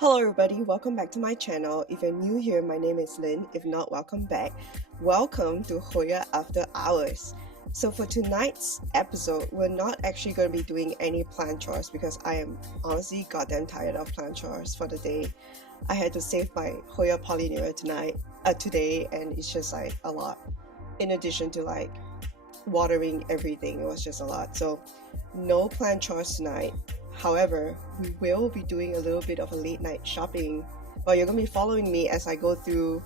Hello everybody, welcome back to my channel. If you're new here, my name is Lynn. If not, welcome back. Welcome to Hoya After Hours. So for tonight's episode, we're not actually going to be doing any plant chores because I am honestly goddamn tired of plant chores for the day. I had to save my Hoya pollinera today, and it's just like a lot. In addition to like watering everything, it was just a lot. So no plant chores tonight. However, we will be doing a little bit of a late night shopping. Well, you're going to be following me as I go through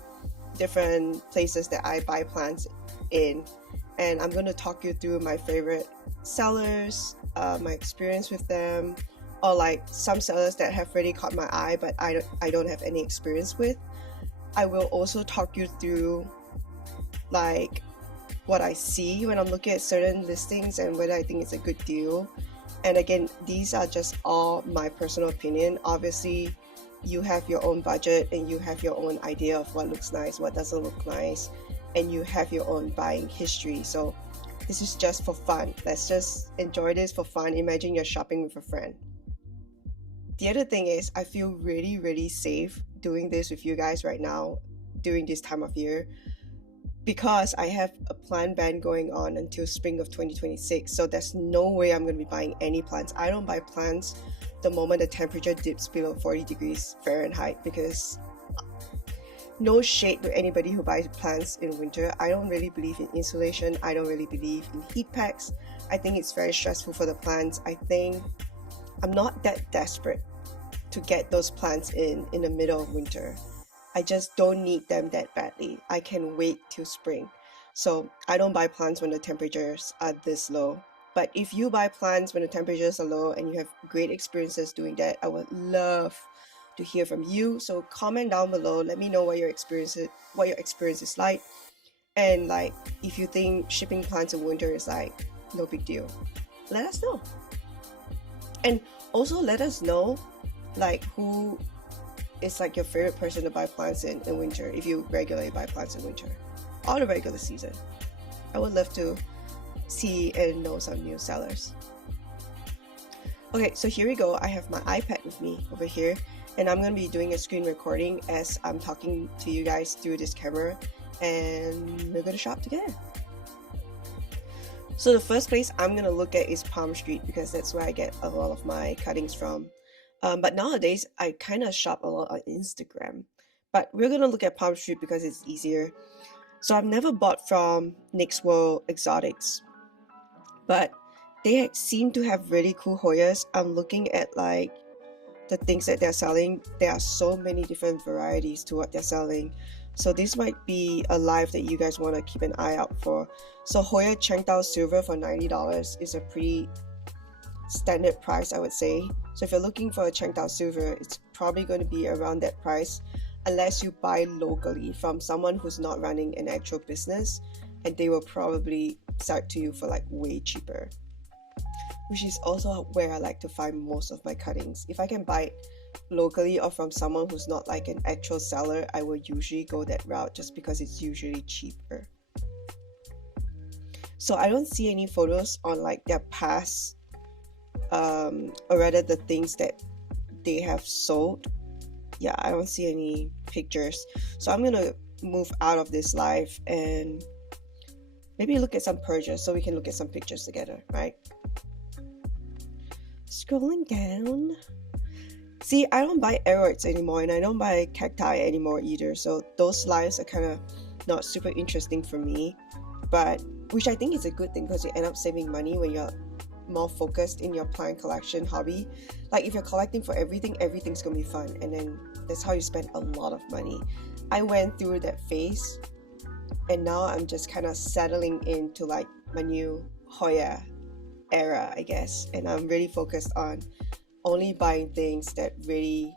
different places that I buy plants in. And I'm going to talk you through my favorite sellers, my experience with them, or like some sellers that have really caught my eye but I don't have any experience with. I will also talk you through like what I see when I'm looking at certain listings and whether I think it's a good deal. And again, these are just all my personal opinion. Obviously, you have your own budget and you have your own idea of what looks nice, what doesn't look nice, and you have your own buying history. So this is just for fun. Let's just enjoy this for fun. Imagine you're shopping with a friend. The other thing is I feel really, really safe doing this with you guys right now during this time of year, because I have a plant ban going on until spring of 2026. So there's no way I'm going to be buying any plants. I don't buy plants the moment the temperature dips below 40 degrees Fahrenheit, because no shade to anybody who buys plants in winter. I don't really believe in insulation. I don't really believe in heat packs. I think it's very stressful for the plants. I think I'm not that desperate to get those plants in the middle of winter. I just don't need them that badly. I can wait till spring. So I don't buy plants when the temperatures are this low. But if you buy plants when the temperatures are low and you have great experiences doing that, I would love to hear from you. So comment down below. Let me know what your experience is like. And like if you think shipping plants in winter is like no big deal, let us know. And also let us know like who is like your favorite person to buy plants in winter, if you regularly buy plants in winter or the regular season. I would love to see and know some new sellers. Okay, so here we go. I have my iPad with me over here, and I'm going to be doing a screen recording as I'm talking to you guys through this camera, and we're going to shop together. So the first place I'm going to look at is Palmstreet, because that's where I get a lot of my cuttings from. But nowadays, I kind of shop a lot on Instagram. But we're going to look at Palmstreet because it's easier. So I've never bought from Next World Exotics, but they seem to have really cool Hoyas. I'm looking at like the things that they're selling. There are so many different varieties to what they're selling. So this might be a live that you guys want to keep an eye out for. So Hoya Chengdao Silver for $90 is a pretty standard price, I would say. So if you're looking for a Chengdao Silver, it's probably going to be around that price unless you buy locally from someone who's not running an actual business, and they will probably sell it to you for like way cheaper, which is also where I like to find most of my cuttings. If I can buy it locally or from someone who's not like an actual seller, I will usually go that route just because it's usually cheaper. So I don't see any photos on like their past or rather the things that they have sold. Yeah, I don't see any pictures. So I'm gonna move out of this live and maybe look at some purchase so we can look at some pictures together, right? Scrolling down. See, I don't buy aroids anymore, and I don't buy cacti anymore either. So those lives are kind of not super interesting for me, but which I think is a good thing because you end up saving money when you're more focused in your plant collection hobby. Like if you're collecting for everything, everything's gonna be fun, and then that's how you spend a lot of money. I went through that phase, and now I'm just kind of settling into like my new Hoya era, I guess, and I'm really focused on only buying things that really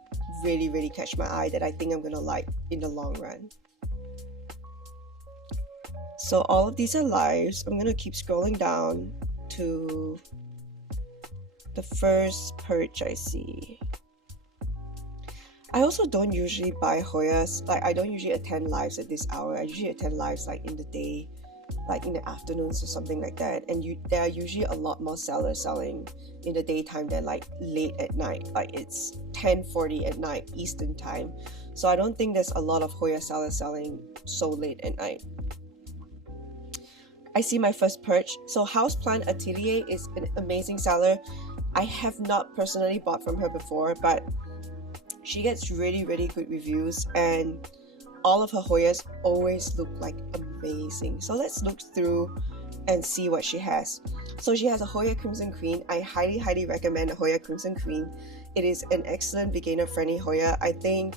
catch my eye, that I think I'm gonna like in the long run. So all of these are lives. I'm gonna keep scrolling down to the first perch I see. I also don't usually buy Hoyas. Like I don't usually attend lives at this hour. I usually attend lives like in the day like in the afternoons or something like that, and there are usually a lot more sellers selling in the daytime than like late at night. Like it's 10:40 at night Eastern time, so I don't think there's a lot of Hoya sellers selling so late at night. I see my first perch. So Houseplant Atelier is an amazing seller. I have not personally bought from her before, but she gets really good reviews, and all of her Hoyas always look like amazing. So let's look through and see what she has. So she has a Hoya Crimson Queen. I highly recommend a Hoya Crimson Queen. It is an excellent beginner friendly Hoya. I think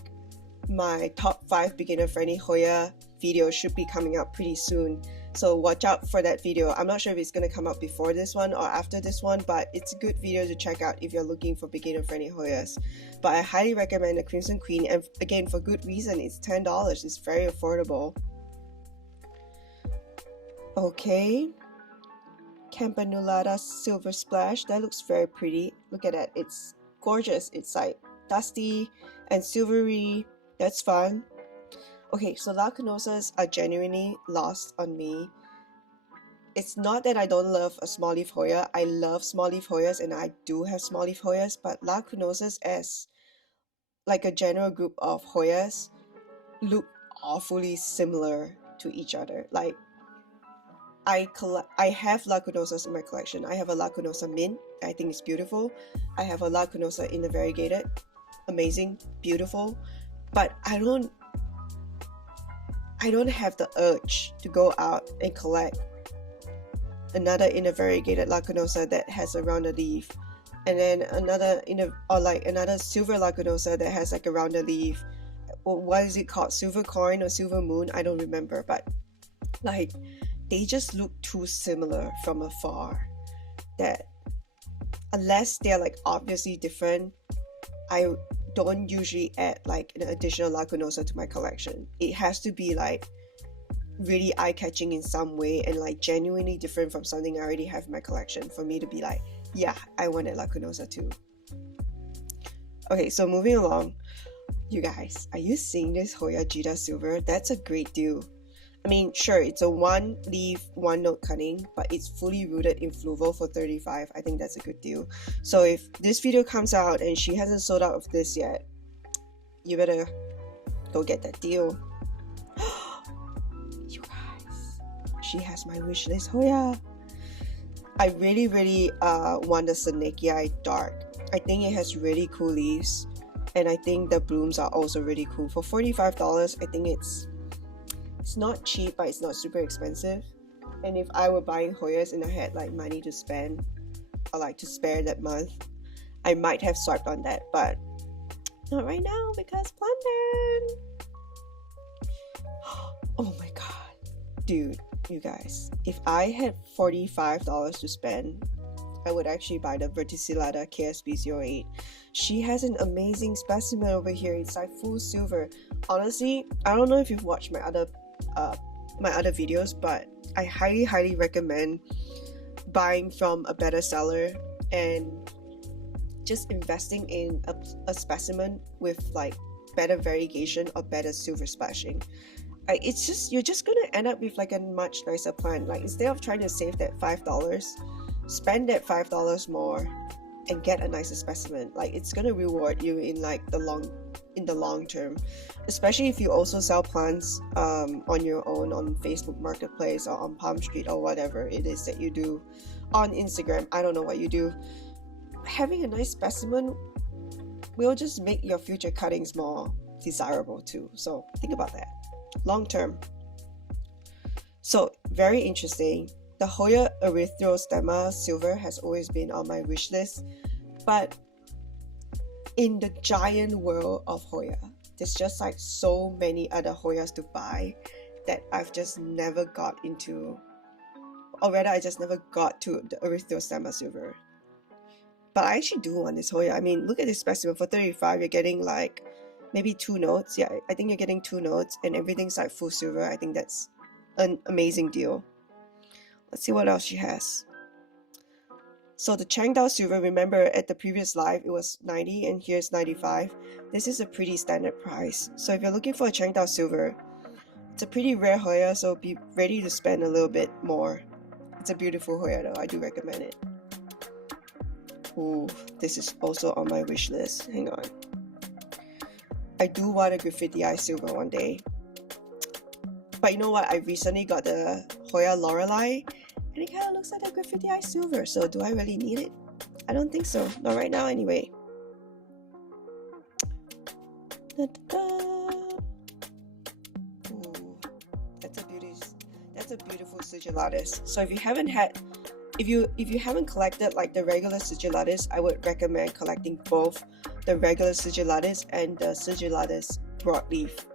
my top 5 beginner friendly Hoya video should be coming out pretty soon, so watch out for that video. I'm not sure if it's going to come out before this one or after this one, but it's a good video to check out if you're looking for beginner friendly Hoyas. But I highly recommend the Crimson Queen, and again, for good reason. It's $10. It's very affordable. Okay, Campanulata Silver Splash. That looks very pretty. Look at that. It's gorgeous. It's like dusty and silvery. That's fun. Okay, so Lacunosas are genuinely lost on me. It's not that I don't love a small leaf Hoya. I love small leaf Hoyas, and I do have small leaf Hoyas, but Lacunosas as like a general group of Hoyas look awfully similar to each other. Like I have Lacunosas in my collection. I have a Lacunosa Mint. I think it's beautiful. I have a Lacunosa in the variegated. Amazing, beautiful. But I don't have the urge to go out and collect another in a variegated Lacunosa that has a rounded leaf, and then another another silver Lacunosa that has like a rounded leaf. What is it called? Silver Coin or Silver Moon? I don't remember, but like they just look too similar from afar that unless they're like obviously different, I don't usually add like an additional Lacunosa to my collection. It has to be like really eye-catching in some way and like genuinely different from something I already have in my collection for me to be like, yeah, I want a Lacunosa too. Okay, so moving along. You guys, are you seeing this Hoya Gita Silver? That's a great deal. I mean, sure, it's a one leaf, one note cutting, but it's fully rooted in Fluval for $35. I think that's a good deal. So if this video comes out and she hasn't sold out of this yet, you better go get that deal. You guys, she has my wish list Hoya. I really want the Senecio Dark. I think it has really cool leaves, and I think the blooms are also really cool. For $45, I think it's not cheap, but it's not super expensive. And if I were buying Hoyas and I had like money to spend or like to spare that month, I might have swiped on that, but not right now because planting. Oh my god, dude, you guys, if I had $45 to spend, I would actually buy the Verticillata KSB08. She has an amazing specimen over here. It's like full silver. Honestly, I don't know if you've watched my other videos, but I highly recommend buying from a better seller and just investing in a specimen with like better variegation or better silver splashing. It's just, you're just gonna end up with like a much nicer plant. Like instead of trying to save that $5, spend that $5 more and get a nicer specimen. Like it's gonna reward you in like the long term, especially if you also sell plants on your own on Facebook Marketplace or on Palmstreet or whatever it is that you do on Instagram. I don't know what you do. Having a nice specimen will just make your future cuttings more desirable too. So think about that long term. So very interesting. The Hoya Erythrostemma Silver has always been on my wish list, but in the giant world of Hoya, there's just like so many other Hoyas to buy that I've just never got into, or rather I just never got to the Erythrostemma Silver. But I actually do want this Hoya. I mean, look at this specimen. For $35, you're getting like maybe 2 notes. Yeah, I think you're getting 2 notes and everything's like full silver. I think that's an amazing deal. Let's see what else she has. So the Changdao Silver, remember at the previous live it was 90 and here's 95. This is a pretty standard price. So if you're looking for a Changdao Silver, It's a pretty rare Hoya, so be ready to spend a little bit more. It's a beautiful Hoya though, I do recommend it. Ooh, this is also on my wish list. Hang on. I do want a graffiti eye silver one day. But you know what? I recently got the Hoya Lorelei, and it kind of looks like a graffiti eye silver. So do I really need it? I don't think so. Not right now anyway. Da, da, da. Ooh, that's a beautiful sigillatus. So if you haven't collected like the regular sigillatus, I would recommend collecting both the regular sigillatus and the sigillatus broadleaf.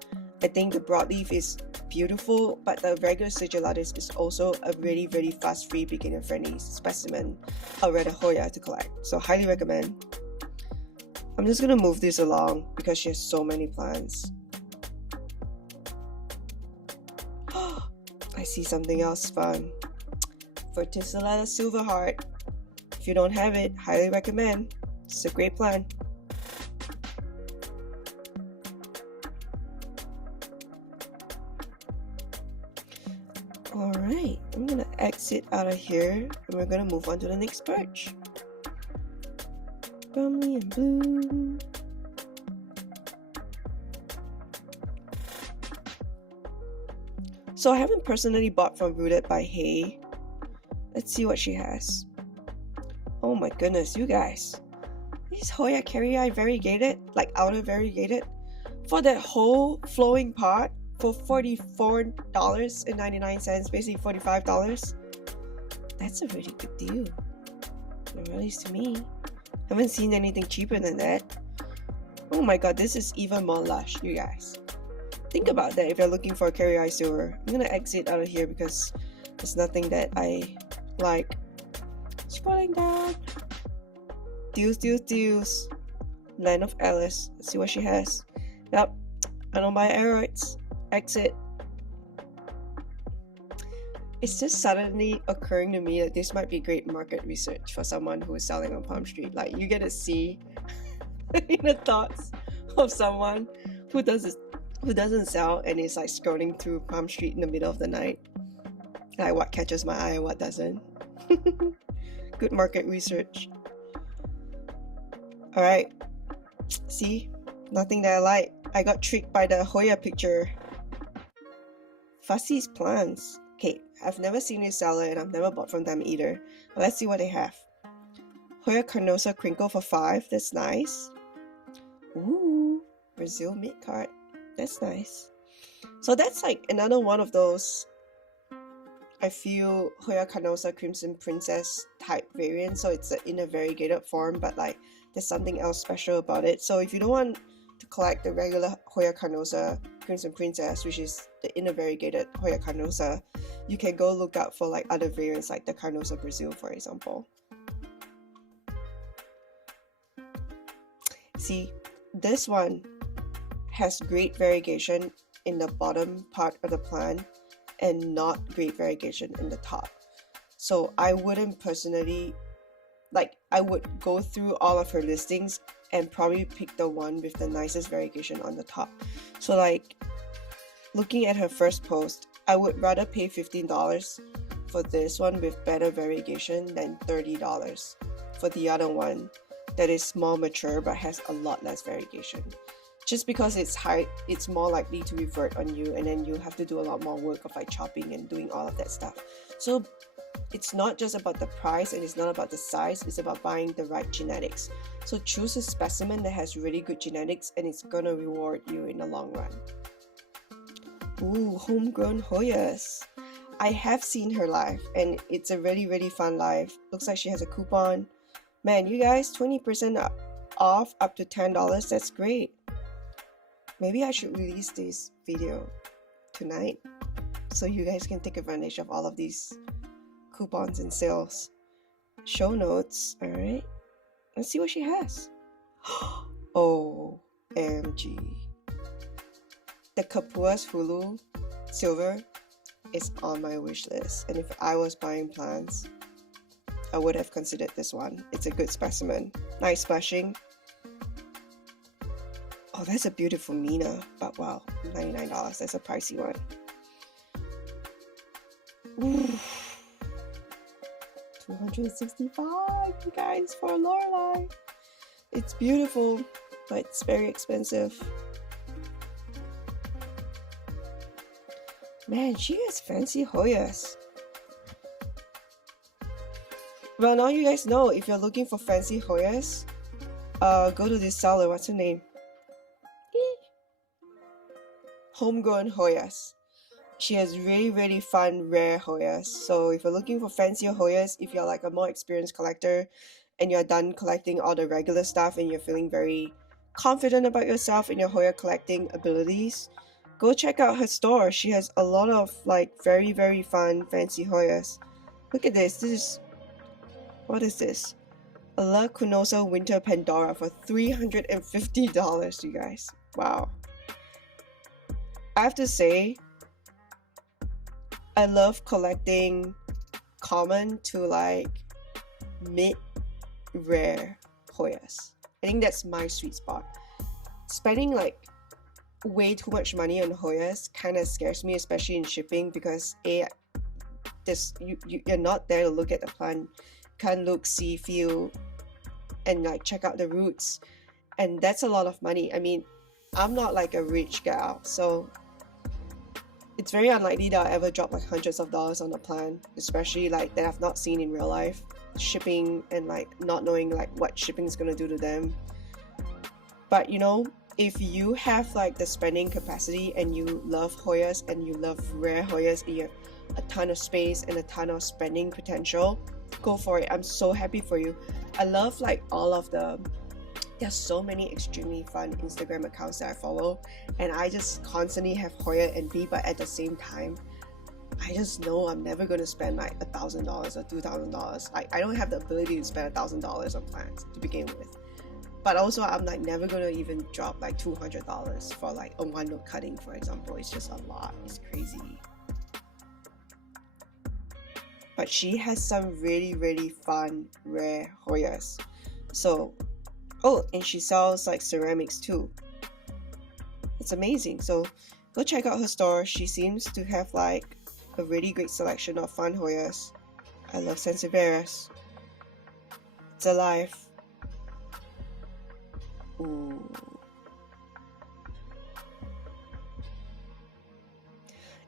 I think the broadleaf is beautiful, but the regular sigillatus is also a really, really fast-free, beginner-friendly specimen, or rather Hoya, to collect. So highly recommend. I'm just gonna move this along because she has so many plants. I see something else fun. Verticillata Silverheart. If you don't have it, highly recommend. It's a great plant. Alright, I'm gonna exit out of here and we're gonna move on to the next perch. Bromley and Bloom. So I haven't personally bought from Rooted by Hay. Let's see what she has. Oh my goodness, you guys. These Hoya Carry Eye variegated, like outer variegated, for that whole flowing pot for $44.99, basically $45. That's a really good deal. At least to me. Haven't seen anything cheaper than that. Oh my god, this is even more lush, you guys. Think about that if you're looking for a Carry Eye silver. I'm gonna exit out of here because there's nothing that I like. Scrolling down. Deals. Land of Alice. Let's see what she has. Yep. I don't buy aeroids. Exit. It's just suddenly occurring to me that this might be great market research for someone who is selling on Palmstreet. Like, you get to see the thoughts of someone who doesn't sell and is like scrolling through Palmstreet in the middle of the night. Like, what catches my eye and what doesn't. Good market research. Alright. See? Nothing that I like. I got tricked by the Hoya picture. Fussy's plants. Okay, I've never seen this seller and I've never bought from them either. But let's see what they have. Hoya Carnosa Crinkle for $5. That's nice. Ooh, Brazil mid card. That's nice. So that's like another one of those, I feel, Hoya Carnosa Crimson Princess type variant. So it's in a variegated form, but like there's something else special about it. So if you don't want to collect the regular Hoya Carnosa Crimson Princess, which is the inner variegated Hoya Carnosa, you can go look out for like other variants like the Carnosa Brazil, for example. See, this one has great variegation in the bottom part of the plant and not great variegation in the top. So I wouldn't personally, like, I would go through all of her listings and probably pick the one with the nicest variegation on the top. So like, looking at her first post, I would rather pay $15 for this one with better variegation than $30 for the other one that is more mature but has a lot less variegation. Just because it's high, it's more likely to revert on you, and then you have to do a lot more work of like chopping and doing all of that stuff. So it's not just about the price and it's not about the size, it's about buying the right genetics. So choose a specimen that has really good genetics and it's gonna reward you in the long run. Ooh, homegrown Hoyas. I have seen her live and it's a really, really fun live. Looks like she has a coupon. Man, you guys, 20% off up to $10. That's great. Maybe I should release this video tonight so you guys can take advantage of all of these coupons and sales. Show notes. Alright. Let's see what she has. OMG. The Kapua's Hulu Silver is on my wish list. And if I was buying plants, I would have considered this one. It's a good specimen. Nice splashing. Oh, that's a beautiful Mina. But wow, $99. That's a pricey one. Ooh, 265, you guys, for a Lorelei. It's beautiful, but it's very expensive. Man, she has fancy Hoyas. Well, now you guys know, if you're looking for fancy Hoyas, go to this seller. What's her name? Homegrown Hoyas. She has really, really fun, rare Hoyas. So if you're looking for fancier Hoyas, if you're like a more experienced collector and you're done collecting all the regular stuff and you're feeling very confident about yourself and your Hoya collecting abilities, go check out her store. She has a lot of like very, very fun, fancy Hoyas. Look at this. What is this? A La Cunosa Winter Pandora for $350, you guys. Wow. I have to say, I love collecting common to like mid-rare Hoyas. I think that's my sweet spot. Spending like way too much money on Hoyas kind of scares me, especially in shipping, because you're not there to look at the plant, can't look, see, feel, and like check out the roots, and that's a lot of money. I mean, I'm not like a rich gal, so it's very unlikely that I'll ever drop like hundreds of dollars on a plant, especially like that I've not seen in real life. Shipping and like not knowing like what shipping is gonna do to them. But you know, if you have like the spending capacity and you love Hoyas and you love rare Hoyas and you have a ton of space and a ton of spending potential, go for it. I'm so happy for you. I love like all of there's so many extremely fun Instagram accounts that I follow, and I just constantly have Hoya envy, but at the same time, I just know I'm never going to spend like $1,000 or $2,000. Like, I don't have the ability to spend $1,000 on plants to begin with. But also, I'm like never going to even drop like $200 for like a one-note cutting, for example. It's just a lot. It's crazy. But she has some really, really fun, rare Hoyas. So, oh, and she sells like ceramics too. It's amazing. So go check out her store. She seems to have like a really great selection of fun Hoyas. I love Sansevieras. It's alive. Ooh.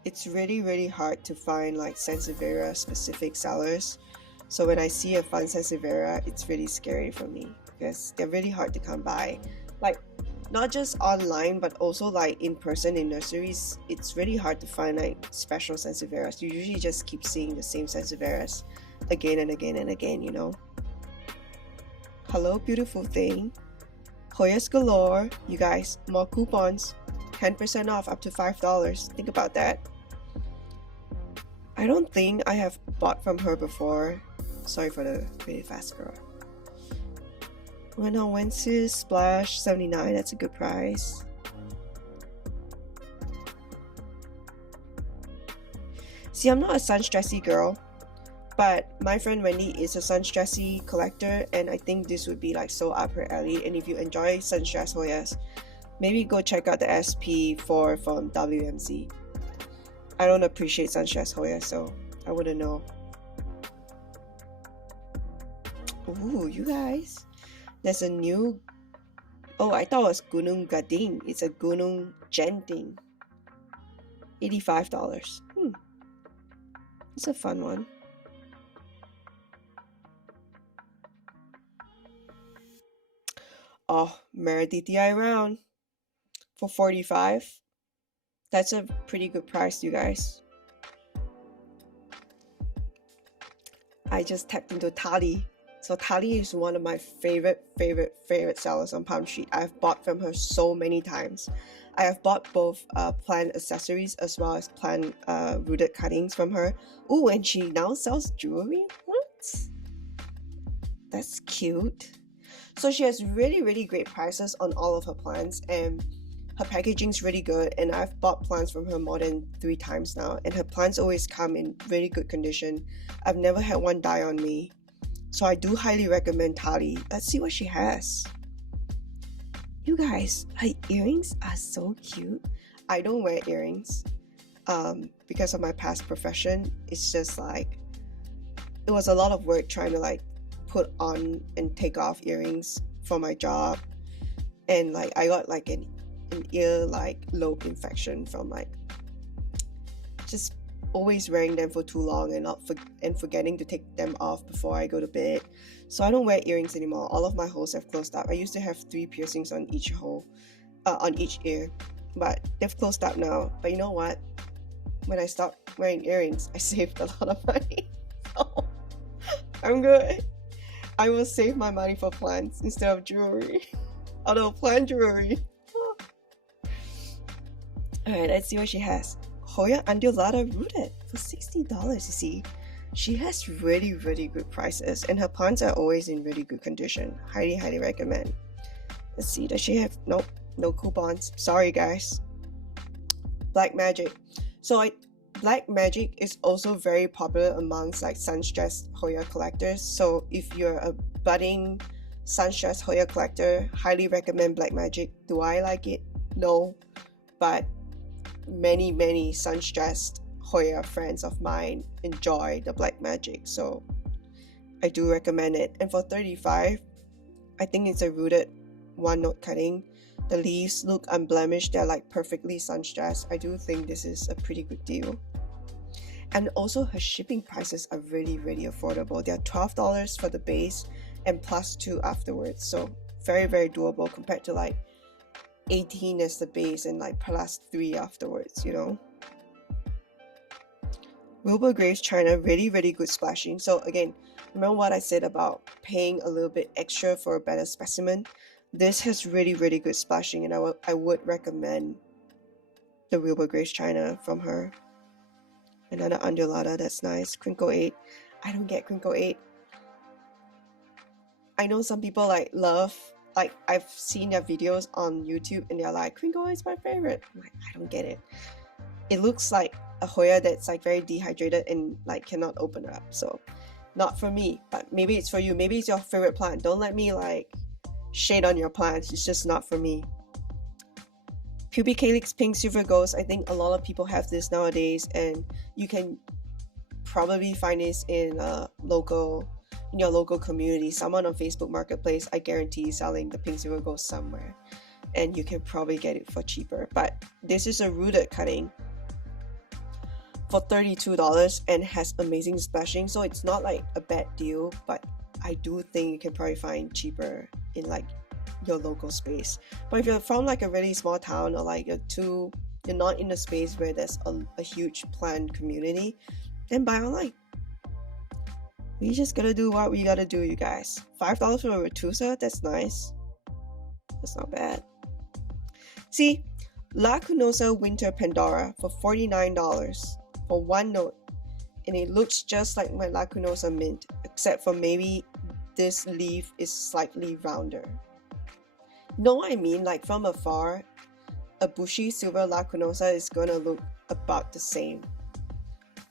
It's really, really hard to find like Sanseviera specific sellers. So when I see a fun Sanseviera, it's really scary for me, because they're really hard to come by. Like, not just online, but also like in person in nurseries, it's really hard to find like special Sansevieras. You usually just keep seeing the same Sansevieras again and again and again, you know. Hello, beautiful thing. Hoyas galore. You guys, more coupons. 10% off up to $5. Think about that. I don't think I have bought from her before. Sorry for the really fast girl. Wences Splash 79, that's a good price. See, I'm not a Sunstressy girl, but my friend Wendy is a Sunstressy collector, and I think this would be like so up her alley. And if you enjoy Sunstress Hoyas, maybe go check out the SP4 from WMC. I don't appreciate Sunstress Hoyas, so I wouldn't know. Ooh, you guys. There's a new... Oh, I thought it was Gunung Gading. It's a Gunung Genting. $85. It's a fun one. Oh, Meredithii round for $45. That's a pretty good price, you guys. I just tapped into Tali. So Tali is one of my favorite sellers on Palmstreet. I've bought from her so many times. I have bought both plant accessories as well as plant rooted cuttings from her. Ooh, and she now sells jewelry? What? That's cute. So she has really great prices on all of her plants, and her packaging's really good, and I've bought plants from her more than 3 times now, and her plants always come in really good condition. I've never had one die on me. So I do highly recommend Tali. Let's see what she has. You guys, her earrings are so cute. I don't wear earrings, because of my past profession. It's just like it was a lot of work trying to like put on and take off earrings for my job, and like I got like an ear like lobe infection from like just always wearing them for too long and forgetting to take them off before I go to bed. So I don't wear earrings anymore. All of my holes have closed up. I used to have 3 piercings on each hole, on each ear, but they've closed up now. But you know what? When I stopped wearing earrings, I saved a lot of money. So I'm good. I will save my money for plants instead of jewelry. Although plant jewelry. Alright, let's see what she has. Hoya undulata rooted for $60, you see. She has really, really good prices, and her plants are always in really good condition. Highly, highly recommend. Let's see, does she have... Nope, no coupons. Sorry, guys. Black Magic. So Black Magic is also very popular amongst like sun-stressed Hoya collectors. So if you're a budding sun-stressed Hoya collector, highly recommend Black Magic. Do I like it? No. But many sun-stressed Hoya friends of mine enjoy the Black Magic, so I do recommend it. And for $35, I think it's a rooted 1-note cutting. The leaves look unblemished. They're like perfectly sun-stressed. I do think this is a pretty good deal. And also her shipping prices are really, really affordable. They're $12 for the base and +2 afterwards, so very, very doable compared to like 18 as the base and like +3 afterwards, you know. Wilbur Graves China, really, really good splashing. So again, remember what I said about paying a little bit extra for a better specimen? This has really, really good splashing, and I would recommend the Wilbur Graves China from her. Another undulata, that's nice. Crinkle 8. I don't get Crinkle 8. I know some people like love, like I've seen their videos on YouTube and they're like, Crinkle 8 is my favorite. I'm like, I don't get it. It looks like a Hoya that's like very dehydrated and like cannot open up. So not for me, but maybe it's for you. Maybe it's your favorite plant. Don't let me like shade on your plants. It's just not for me. Pubic Calyx Pink Silver Ghost. I think a lot of people have this nowadays, and you can probably find this in your local community. Someone on Facebook Marketplace, I guarantee, is selling the Pink Silver Ghost somewhere, and you can probably get it for cheaper. But this is a rooted cutting for $32 and has amazing splashing, so it's not like a bad deal, but I do think you can probably find cheaper in like your local space. But if you're from like a really small town, or like you're not in a space where there's a huge plant community, then buy online. We just gotta do what we gotta do, you guys. $5 for a retusa, that's nice. That's not bad. See, Lacunosa Winter Pandora for $49 for 1 note, and it looks just like my Lacunosa Mint, except for maybe this leaf is slightly rounder. You know what I mean? Like from afar, a bushy silver Lacunosa is gonna look about the same,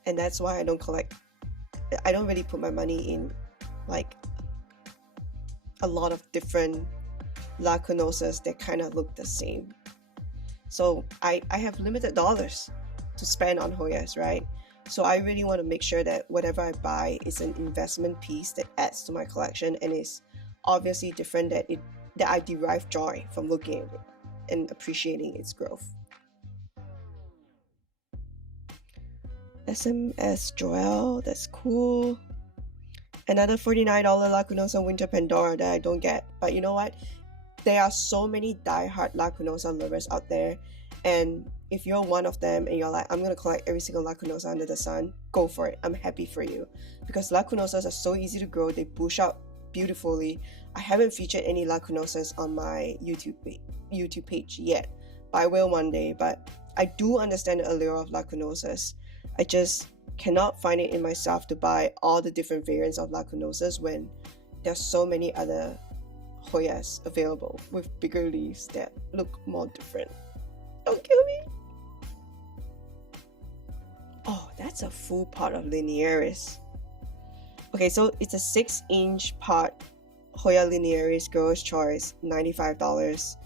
and that's why I don't really put my money in like a lot of different Lacunosas that kind of look the same. So I have limited dollars to spend on Hoyas, right? So I really want to make sure that whatever I buy is an investment piece that adds to my collection and is obviously different, that I derive joy from looking at it and appreciating its growth. SMS Joel, that's cool. Another $49 Lacunosa Winter Pandora that I don't get. But you know what? There are so many die-hard Lacunosa lovers out there, and if you're one of them and you're like, I'm gonna collect every single Lacunosa under the sun, go for it. I'm happy for you, because Lacunosas are so easy to grow. They bush out beautifully. I haven't featured any Lacunosas on my YouTube page yet, but I will one day. But I do understand the allure of Lacunosas. I just cannot find it in myself to buy all the different variants of Lacunosas when there's so many other Hoyas available with bigger leaves that look more different. Don't kill me. Oh, that's a full pot of Linearis. Okay, so it's a 6-inch pot Hoya Linearis Girl's Choice, $95.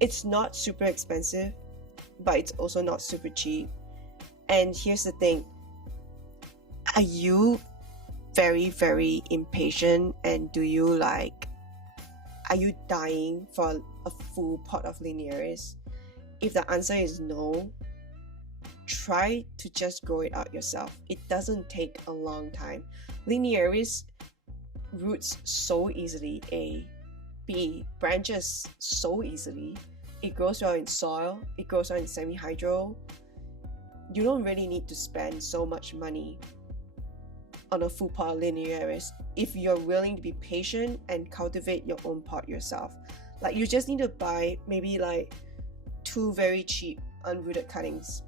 It's not super expensive, but it's also not super cheap. And here's the thing, are you very, very impatient, and are you dying for a full pot of linearis? If the answer is no, try to just grow it out yourself. It doesn't take a long time. Linearis roots so easily, A. B, branches so easily. It grows well in soil, it grows well in semi-hydro. You don't really need to spend so much money on a full pot of linearis if you're willing to be patient and cultivate your own pot yourself. Like, you just need to buy maybe like 2 very cheap unrooted cuttings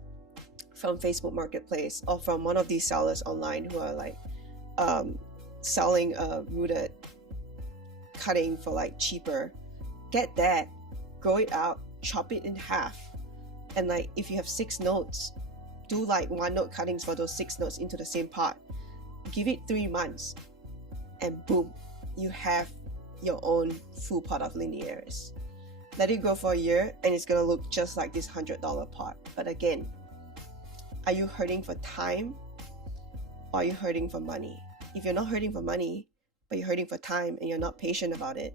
from Facebook Marketplace or from one of these sellers online who are like selling a rooted cutting for like cheaper. Get that, grow it out, chop it in half, and like if you have 6 notes, do like 1 note cuttings for those 6 notes into the same pot. Give it 3 months, and boom, you have your own full pot of linearis. Let it grow for a year, and it's gonna look just like this $100 pot. But again, are you hurting for time, or are you hurting for money? If you're not hurting for money, but you're hurting for time and you're not patient about it,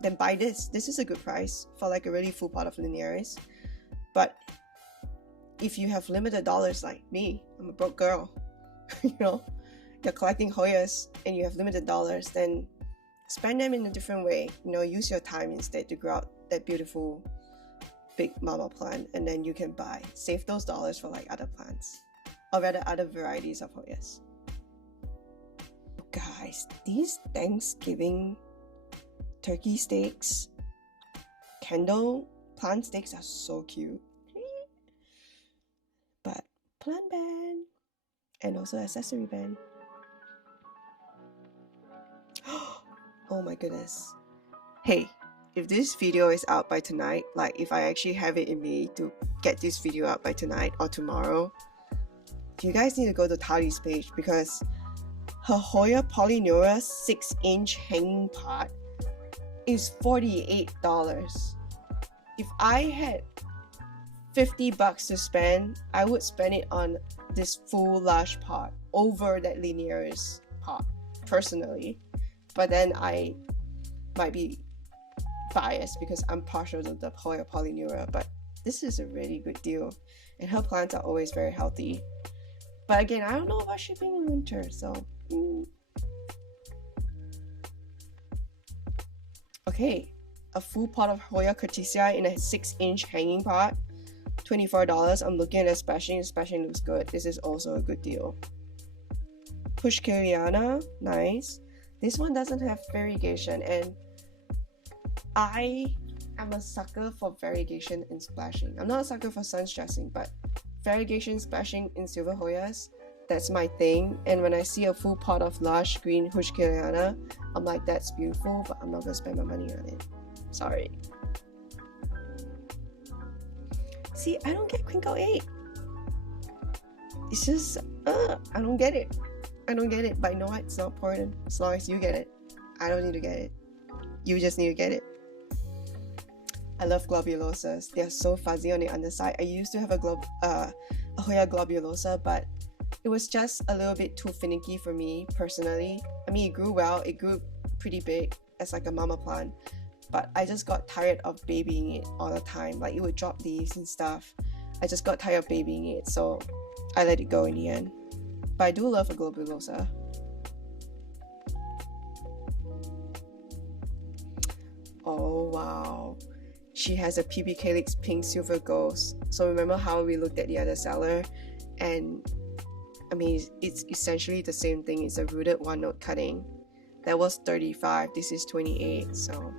then buy this. This is a good price for like a really full pot of linearis. But if you have limited dollars like me, I'm a broke girl, you're collecting Hoyas and you have limited dollars, then spend them in a different way. Use your time instead to grow out that beautiful big mama plant, and then you can save those dollars for like other plants, or rather other varieties of Hoyas. Guys, these Thanksgiving turkey steaks, candle plant steaks are so cute. But plant ban, and also accessory ban. Oh my goodness. Hey, if this video is out by tonight, like if I actually have it in me to get this video out by tonight or tomorrow, you guys need to go to Tali's page, because her Hoya Polyneura 6-inch hanging pot is $48. If I had $50 to spend, I would spend it on this full lush pot over that linearis pot, personally. But then I might be biased because I'm partial to the Hoya Polyneura, but this is a really good deal, and her plants are always very healthy. But again, I don't know about shipping in winter, so Okay, a full pot of Hoya Curtisia in a 6-inch hanging pot, $24. I'm looking at the spashing. The spashing looks good. This is also a good deal. Pushkariana, nice. This one doesn't have variegation, and I am a sucker for variegation and splashing. I'm not a sucker for sun stressing, but variegation, splashing in silver Hoyas, that's my thing. And when I see a full pot of lush green Pushkariana, I'm like, that's beautiful, but I'm not gonna spend my money on it. Sorry. See, I don't get Crinkle 8. It's just, I don't get it. I don't get it, but you know what? It's not important. As long as you get it. I don't need to get it. You just need to get it. I love globulosas. They are so fuzzy on the underside. I used to have a Hoya globulosa, but it was just a little bit too finicky for me personally. I mean, it grew well. It grew pretty big as like a mama plant, but I just got tired of babying it all the time. Like, it would drop leaves and stuff. I just got tired of babying it, so I let it go in the end. But I do love a globulosa. Oh wow, she has a PB Calyx pink silver ghost. So remember how we looked at the other seller, and I mean, it's essentially the same thing. It's a rooted 1-note cutting. That was $35. This is $28, so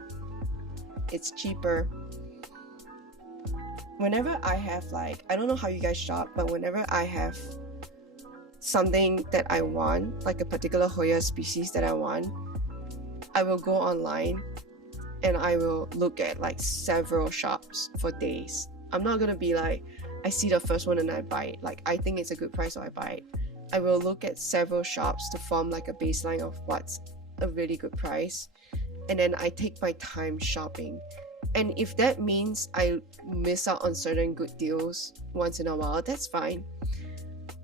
it's cheaper. Whenever I have, like, I don't know how you guys shop, but whenever I have something that I want, like a particular Hoya species that I want, I will go online and I will look at like several shops for days. I'm not gonna be like, I see the first one and I buy it. Like, I think it's a good price, so I buy it. I will look at several shops to form like a baseline of what's a really good price, and then I take my time shopping. And if that means I miss out on certain good deals once in a while, that's fine.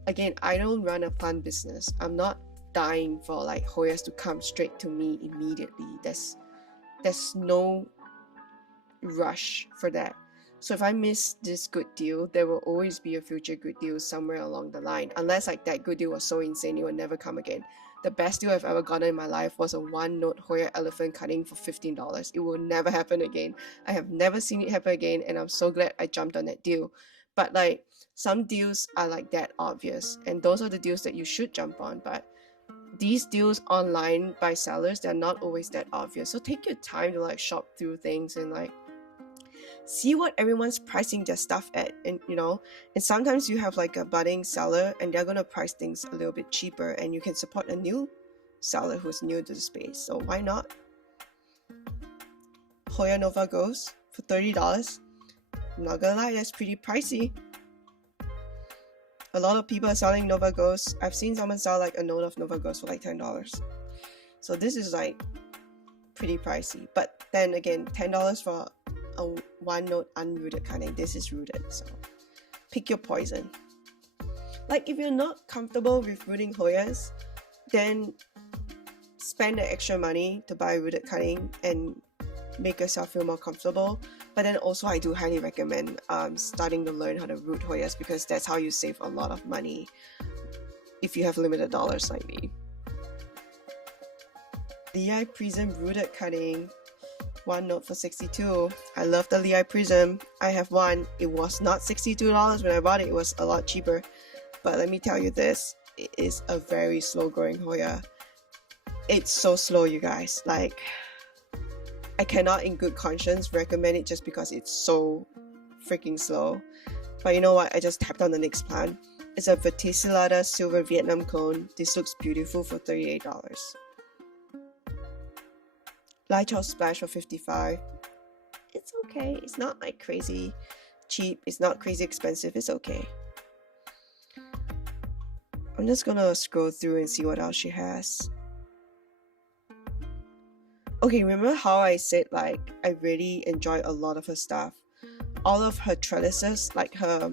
again, I don't run a plant business. I'm not dying for like Hoyas to come straight to me immediately. There's no rush for that. So if I miss this good deal, there will always be a future good deal somewhere along the line, unless like that good deal was so insane it will never come again. The best deal I've ever gotten in my life was a 1-note Hoya elephant cutting for $15. It will never happen again. I have never seen it happen again, and I'm so glad I jumped on that deal. But like, some deals are like that obvious, and those are the deals that you should jump on. But these deals online by sellers, they're not always that obvious. So take your time to like shop through things and like see what everyone's pricing their stuff at. And and sometimes you have like a budding seller and they're gonna price things a little bit cheaper, and you can support a new seller who's new to the space. So why not? Hoya Nova goes for $30. I'm not gonna lie, that's pretty pricey. A lot of people are selling Nova Ghosts. I've seen someone sell like a note of Nova Ghost for like $10. So this is like pretty pricey. But then again, $10 for a 1-note unrooted cutting. This is rooted, so pick your poison. Like, if you're not comfortable with rooting Hoyas, then spend the extra money to buy a rooted cutting and make yourself feel more comfortable. But then also, I do highly recommend starting to learn how to root Hoyas, because that's how you save a lot of money if you have limited dollars like me. Lei Prism rooted cutting, 1-note for $62. I love the Lei Prism. I have one. It was not $62 when I bought it. It was a lot cheaper. But let me tell you this, it is a very slow growing Hoya. It's so slow, you guys. Like, I cannot in good conscience recommend it just because it's so freaking slow. But you know what? I just tapped on the next plant. It's a Verticillata Silver Vietnam clone. This looks beautiful for $38. Light Splash for $55. It's okay. It's not like crazy cheap. It's not crazy expensive. It's okay. I'm just gonna scroll through and see what else she has. Okay, remember how I said like I really enjoy a lot of her stuff? All of her trellises, like her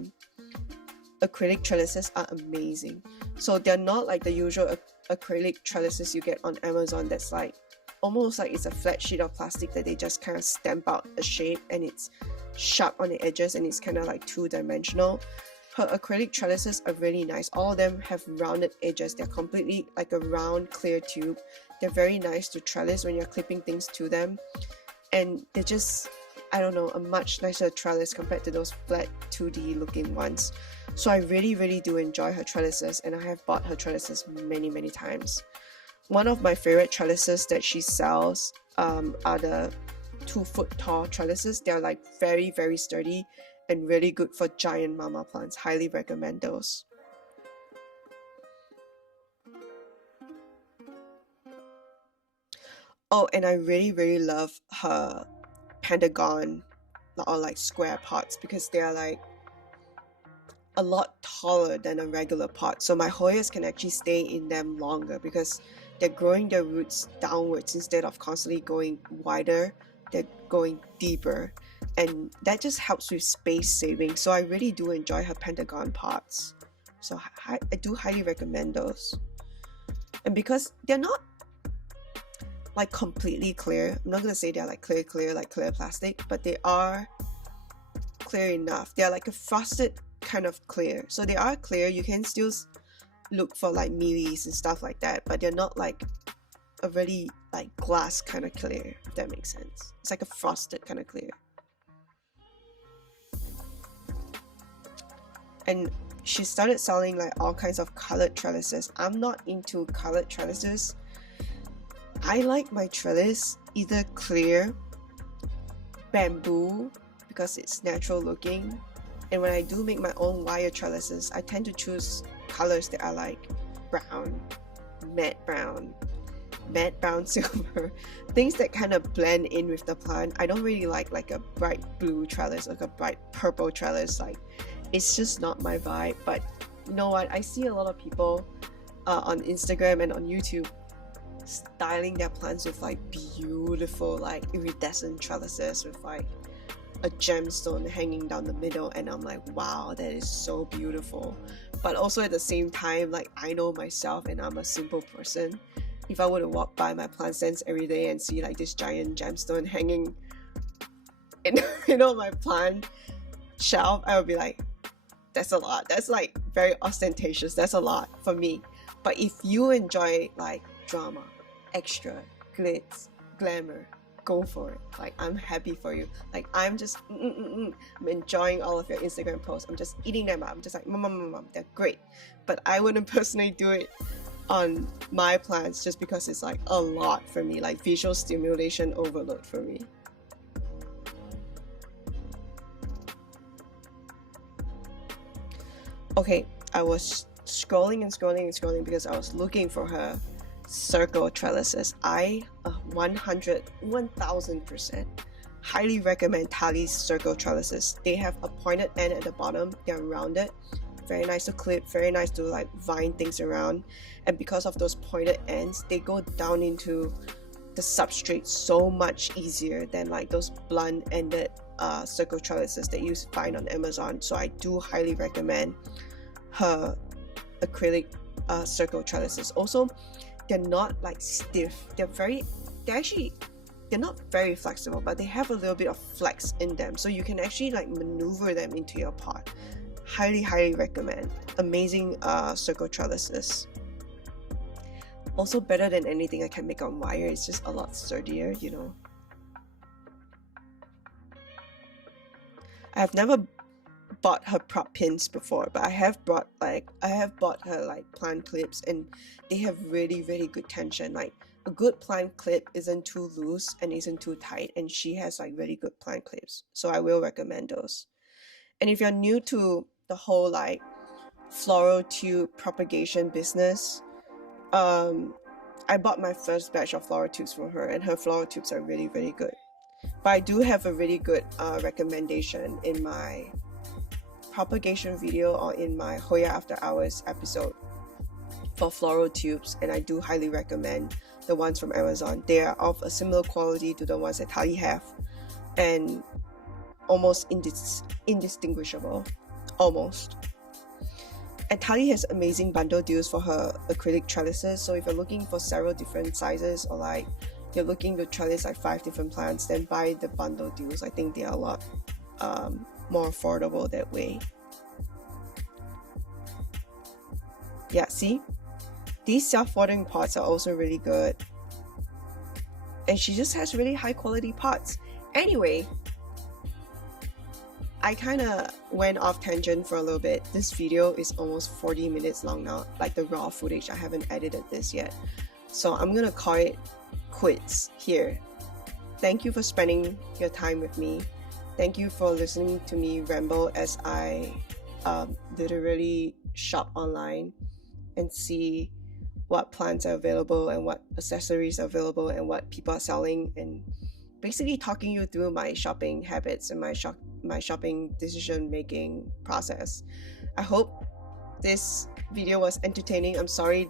acrylic trellises, are amazing. So they're not like the usual acrylic trellises you get on Amazon that's like almost like it's a flat sheet of plastic that they just kind of stamp out a shape and it's sharp on the edges and it's kind of like two-dimensional. Her acrylic trellises are really nice. All of them have rounded edges. They're completely like a round clear tube. They're very nice to trellis when you're clipping things to them, and they're just, I don't know, a much nicer trellis compared to those flat 2D looking ones. So I really do enjoy her trellises, and I have bought her trellises many times. One of my favorite trellises that she sells are the 2-foot tall trellises. They're like very sturdy and really good for giant mama plants. Highly recommend those. Oh, and I really love her pentagon or like square pots, because they are like a lot taller than a regular pot. So my Hoyas can actually stay in them longer because they're growing their roots downwards instead of constantly going wider. They're going deeper, and that just helps with space saving. So I really do enjoy her pentagon pots. So I do highly recommend those. And because they're not like completely clear, I'm not gonna say they're like clear like clear plastic, but they are clear enough. They're like a frosted kind of clear. So they are clear. You can still look for like mealies and stuff like that, but they're not like a really like glass kind of clear, if that makes sense. It's like a frosted kind of clear. And she started selling like all kinds of colored trellises. I'm not into colored trellises. I like my trellis either clear, bamboo, because it's natural looking. And when I do make my own wire trellises, I tend to choose colors that are like brown, matte brown silver, things that kind of blend in with the plant. I don't really like a bright blue trellis, like a bright purple trellis. Like, it's just not my vibe. But you know what? I see a lot of people on Instagram and on YouTube styling their plants with like beautiful like iridescent trellises with like a gemstone hanging down the middle, and I'm like, wow, that is so beautiful. But also at the same time, like, I know myself and I'm a simple person. If I were to walk by my plant stands every day and see like this giant gemstone hanging in my plant shelf, I would be like, that's a lot. That's like very ostentatious. That's a lot for me. But if you enjoy like drama, extra, glitz, glamour, go for it. Like, I'm happy for you. Like, I'm just I'm enjoying all of your Instagram posts. I'm just eating them up. I'm just like, mom, they're great. But I wouldn't personally do it on my plants just because it's like a lot for me, like visual stimulation overload for me. Okay, I was scrolling because I was looking for her circle trellises. I 1000% highly recommend Tali's circle trellises. They have a pointed end at the bottom. They're rounded, very nice to clip, very nice to like vine things around, and because of those pointed ends, they go down into the substrate so much easier than like those blunt ended circle trellises that you find on Amazon. So I do highly recommend her acrylic circle trellises. Also, they're not like stiff. They're not very flexible, but they have a little bit of flex in them, so you can actually like maneuver them into your pot. Highly recommend. Amazing circle trellises. Also better than anything I can make on wire. It's just a lot sturdier, you know. I have never bought her prop pins before, but I have bought her like plant clips, and they have really good tension. Like, a good plant clip isn't too loose and isn't too tight, and she has like really good plant clips, so I will recommend those. And if you're new to the whole like floral tube propagation business, I bought my first batch of floral tubes from her, and her floral tubes are really good. But I do have a really good recommendation in my propagation video or in my Hoya After Hours episode for floral tubes, and I do highly recommend the ones from Amazon. They are of a similar quality to the ones that Tali have, and almost indistinguishable, almost. And Tali has amazing bundle deals for her acrylic trellises, so if you're looking for several different sizes, or like you're looking to trellis like 5 different plants, then buy the bundle deals. I think they are a lot more affordable that way. Yeah, see? These self-watering pots are also really good. And she just has really high quality pots. Anyway, I kind of went off tangent for a little bit. This video is almost 40 minutes long now, like the raw footage. I haven't edited this yet. So I'm gonna call it quits here. Thank you for spending your time with me. Thank you for listening to me ramble as I literally shop online and see what plants are available and what accessories are available and what people are selling, and basically talking you through my shopping habits and my shopping decision making process. I hope this video was entertaining. I'm sorry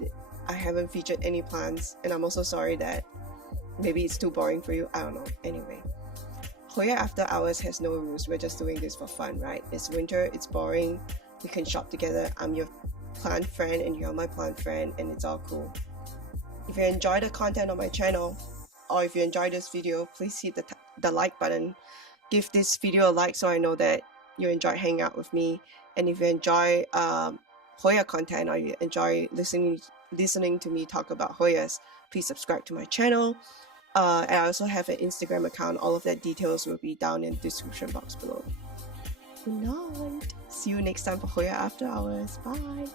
I haven't featured any plants, and I'm also sorry that maybe it's too boring for you. I don't know. Anyway, Hoya After Hours has no rules. We're just doing this for fun, right? It's winter, it's boring, we can shop together. I'm your plant friend and you're my plant friend, and it's all cool. If you enjoy the content on my channel, or if you enjoy this video, please hit the like button. Give this video a like so I know that you enjoy hanging out with me. And if you enjoy Hoya content, or you enjoy listening to me talk about Hoyas, please subscribe to my channel. And I also have an Instagram account. All of that details will be down in the description box below. Good night. See you next time for Hoya After Hours. Bye.